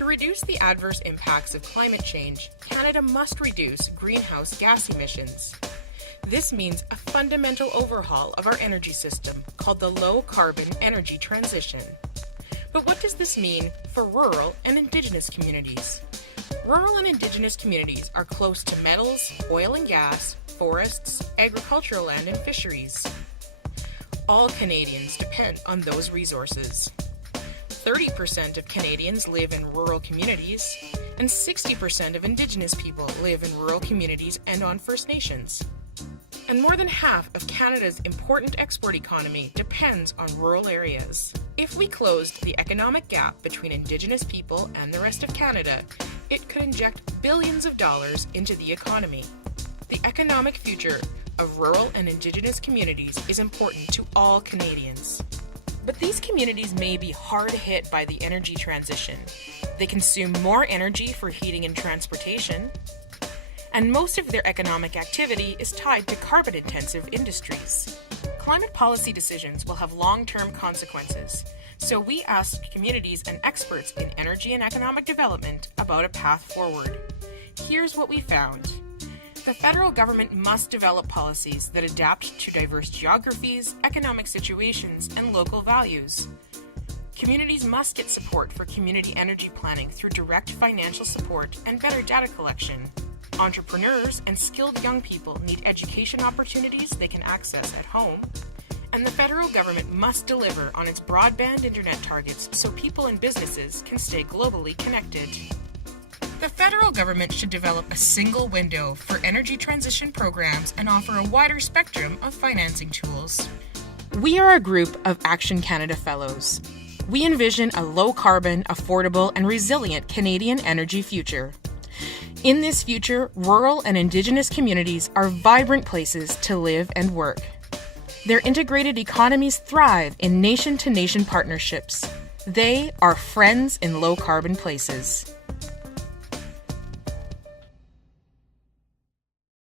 To reduce the adverse impacts of climate change, Canada must reduce greenhouse gas emissions. This means a fundamental overhaul of our energy system called the low-carbon energy transition. But what does this mean for rural and Indigenous communities? Rural and Indigenous communities are close to metals, oil and gas, forests, agricultural land, and fisheries. All Canadians depend on those resources. 30% of Canadians live in rural communities, and 60% of Indigenous people live in rural communities and on First Nations. And more than half of Canada's important export economy depends on rural areas. If we closed the economic gap between Indigenous people and the rest of Canada, it could inject billions of dollars into the economy. The economic future of rural and Indigenous communities is important to all Canadians. But these communities may be hard hit by the energy transition. They consume more energy for heating and transportation, and most of their economic activity is tied to carbon-intensive industries. Climate policy decisions will have long-term consequences, so we asked communities and experts in energy and economic development about a path forward. Here's what we found. The federal government must develop policies that adapt to diverse geographies, economic situations, and local values. Communities must get support for community energy planning through direct financial support and better data collection. Entrepreneurs and skilled young people need education opportunities they can access at home. And the federal government must deliver on its broadband internet targets so people and businesses can stay globally connected. The federal government should develop a single window for energy transition programs and offer a wider spectrum of financing tools. We are a group of Action Canada Fellows. We envision a low-carbon, affordable, and resilient Canadian energy future. In this future, rural and Indigenous communities are vibrant places to live and work. Their integrated economies thrive in nation-to-nation partnerships. They are friends in low-carbon places.